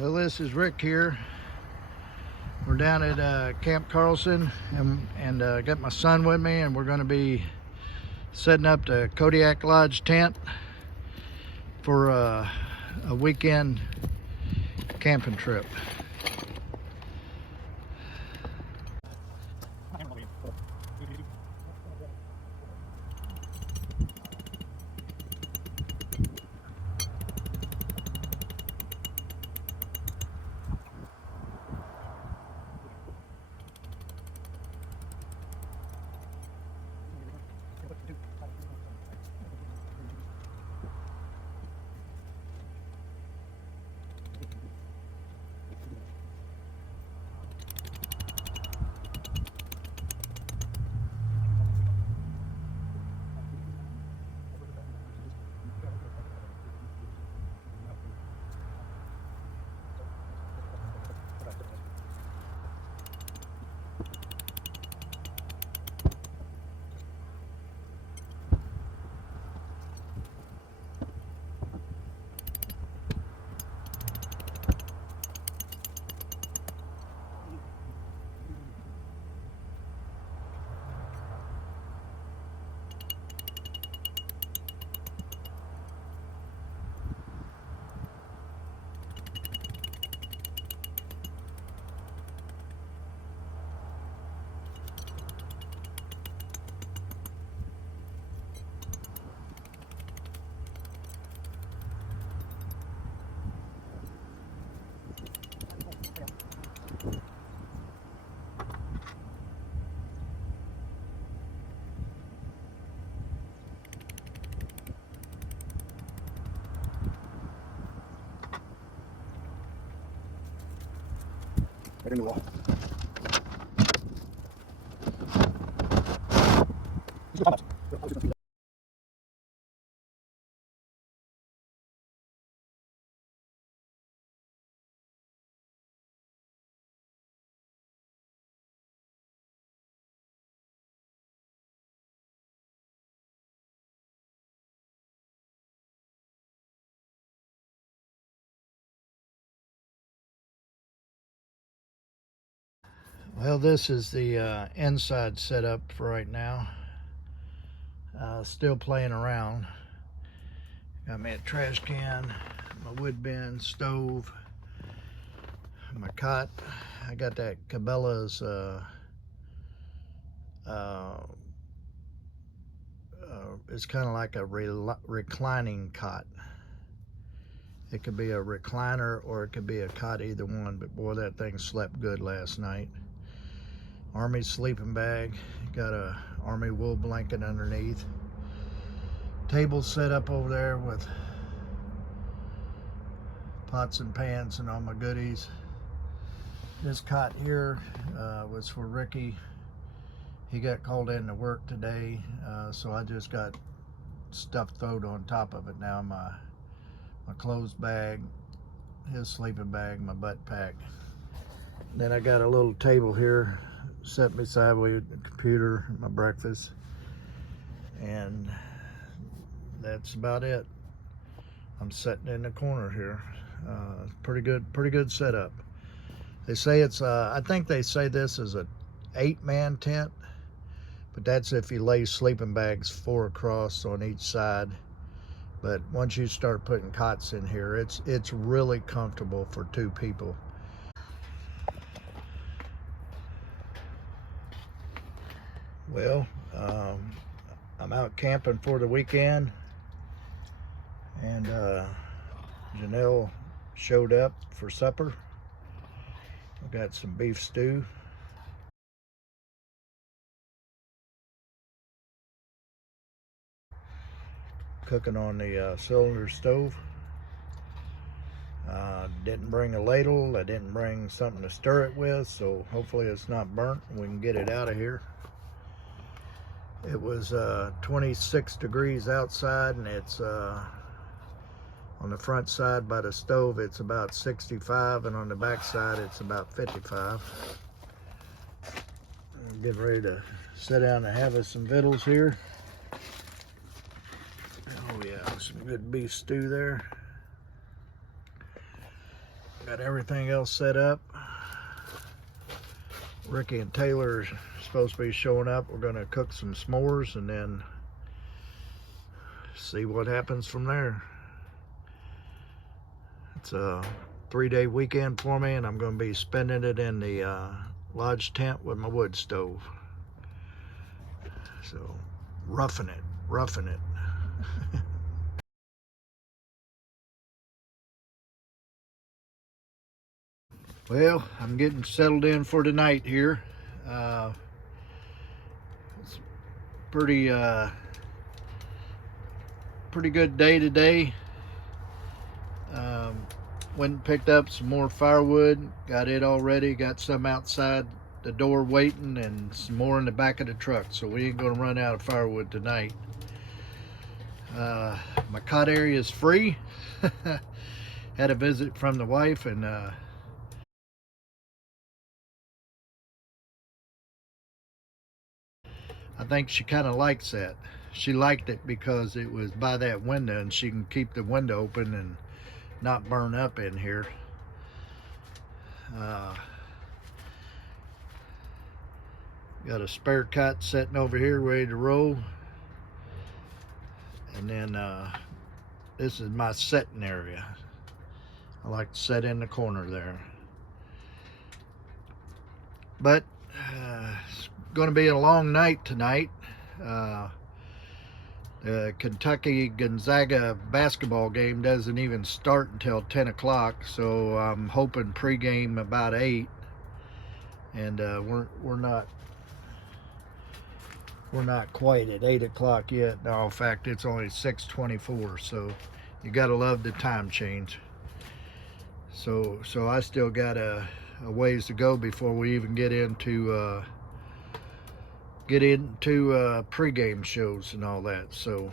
Well, this is Rick here. We're down at Camp Carlson, and got my son with me, and we're going to be setting up the Kodiak Lodge tent for a weekend camping trip. Right in the wall. Well, this is the inside setup for right now. Still playing around. Got me a trash can, my wood bin, stove, my cot. I got that Cabela's it's kind of like a reclining cot. It could be a recliner or it could be a cot, either one, but boy, that thing slept good last night. Army sleeping bag, got a army wool blanket underneath. Table set up over there with pots and pans and all my goodies. This cot here was for Ricky. He got called in to work today, so I just got stuff thrown on top of it now. My clothes bag, his sleeping bag, my butt pack. Then I got a little table here set beside me, the computer, my breakfast, and that's about it. I'm sitting in the corner here. Pretty good setup. They say it's I think they say this is a 8-man tent, but that's if you lay sleeping bags 4 across on each side. But once you start putting cots in here, it's really comfortable for 2 people. Well, I'm out camping for the weekend, and Janelle showed up for supper. I got some beef stew. Cooking on the cylinder stove. Didn't bring a ladle. I didn't bring something to stir it with, so hopefully it's not burnt and we can get it out of here. It was 26 degrees outside, and it's on the front side by the stove it's about 65, and on the back side it's about 55. I'm getting ready to sit down and have us some victuals here. Oh yeah, some good beef stew there. Got everything else set up. Ricky and Taylor are supposed to be showing up. We're gonna cook some s'mores and then see what happens from there. It's a 3-day weekend for me, and I'm gonna be spending it in the lodge tent with my wood stove. So, roughing it. Well, I'm getting settled in for tonight here. It's pretty good day today. Went and picked up some more firewood. Got it all ready. Got some outside the door waiting and some more in the back of the truck. So we ain't gonna run out of firewood tonight. My cot area is free. Had a visit from the wife, and I think she kind of likes that. She liked it because it was by that window and she can keep the window open and not burn up in here. Got a spare cot sitting over here ready to roll. And then this is my sitting area. I like to sit in the corner there. But it's going to be a long night tonight. The Kentucky-Gonzaga basketball game doesn't even start until 10 o'clock, so I'm hoping pregame about 8. And we're not quite at 8 o'clock yet. No, in fact, it's only 6:24, so you gotta love the time change. So I still got a ways to go before we even get into pregame shows and all that. So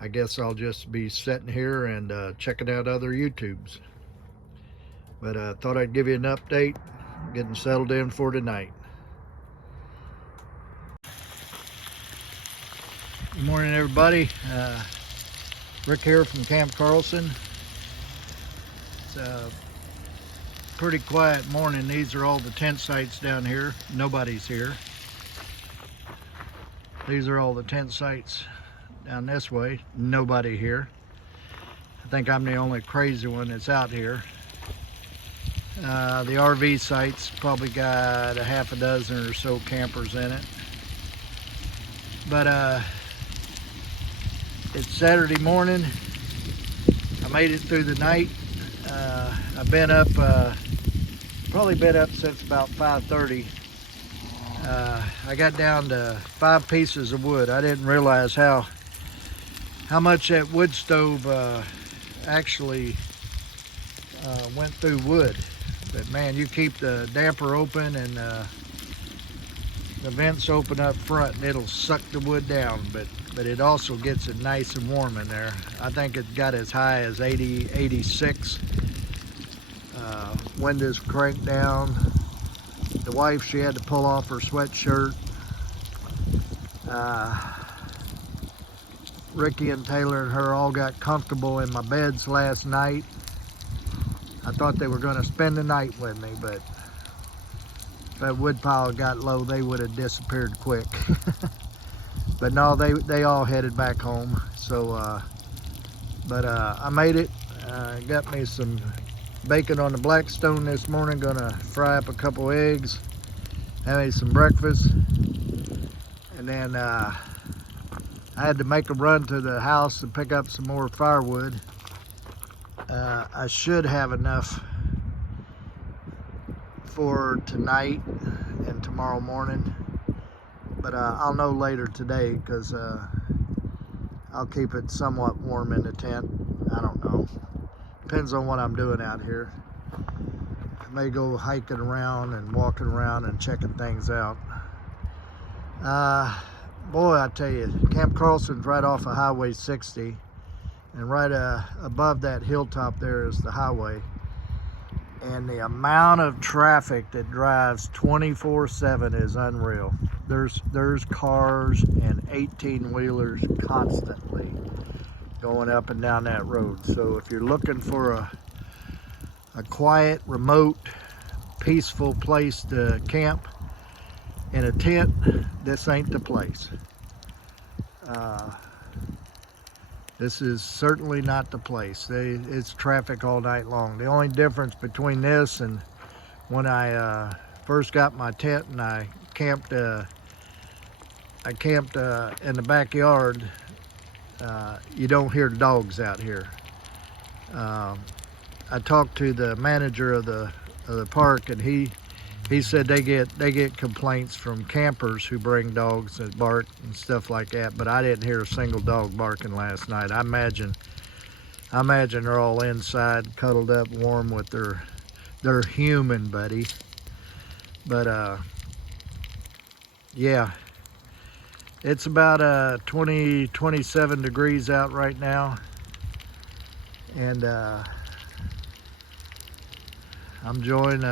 I guess I'll just be sitting here and checking out other YouTubes. But I thought I'd give you an update, getting settled in for tonight. Good morning, everybody. Rick here from Camp Carlson. It's a pretty quiet morning. These are all the tent sites down here. Nobody's here. These are all the tent sites down this way. Nobody here. I think I'm the only crazy one that's out here. The RV site's probably got a half a dozen or so campers in it. But it's Saturday morning. I made it through the night. I've been up, probably been up since about 5:30. I got down to 5 pieces of wood. I didn't realize how much that wood stove actually went through wood. But man, you keep the damper open and the vents open up front, and it'll suck the wood down. But it also gets it nice and warm in there. I think it got as high as 80, 86. Windows cranked down. The wife, she had to pull off her sweatshirt. Ricky and Taylor and her all got comfortable in my beds last night. I thought they were going to spend the night with me, but if that wood pile got low, they would have disappeared quick. But no, they all headed back home. So, I made it. Got me some bacon on the Blackstone this morning. Gonna fry up a couple eggs, have me some breakfast, and then I had to make a run to the house and pick up some more firewood. I should have enough for tonight and tomorrow morning, but I'll know later today, because I'll keep it somewhat warm in the tent. I don't know. Depends on what I'm doing out here. I may go hiking around and walking around and checking things out. Boy, I tell you, Camp Carlson's right off of Highway 60, and right above that hilltop there is the highway. And the amount of traffic that drives 24/7 is unreal. There's cars and 18-wheelers constantly going up and down that road. So if you're looking for a quiet, remote, peaceful place to camp in a tent, this ain't the place. This is certainly not the place. It's traffic all night long. The only difference between this and when I first got my tent and I camped in the backyard, you don't hear dogs out here. I talked to the manager of the park, and he said they get complaints from campers who bring dogs that bark and stuff like that, but I didn't hear a single dog barking last night. I imagine they're all inside, cuddled up warm with their human buddy. But yeah, it's about 27 degrees out right now, and I'm enjoying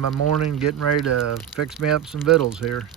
my morning, getting ready to fix me up some victuals here.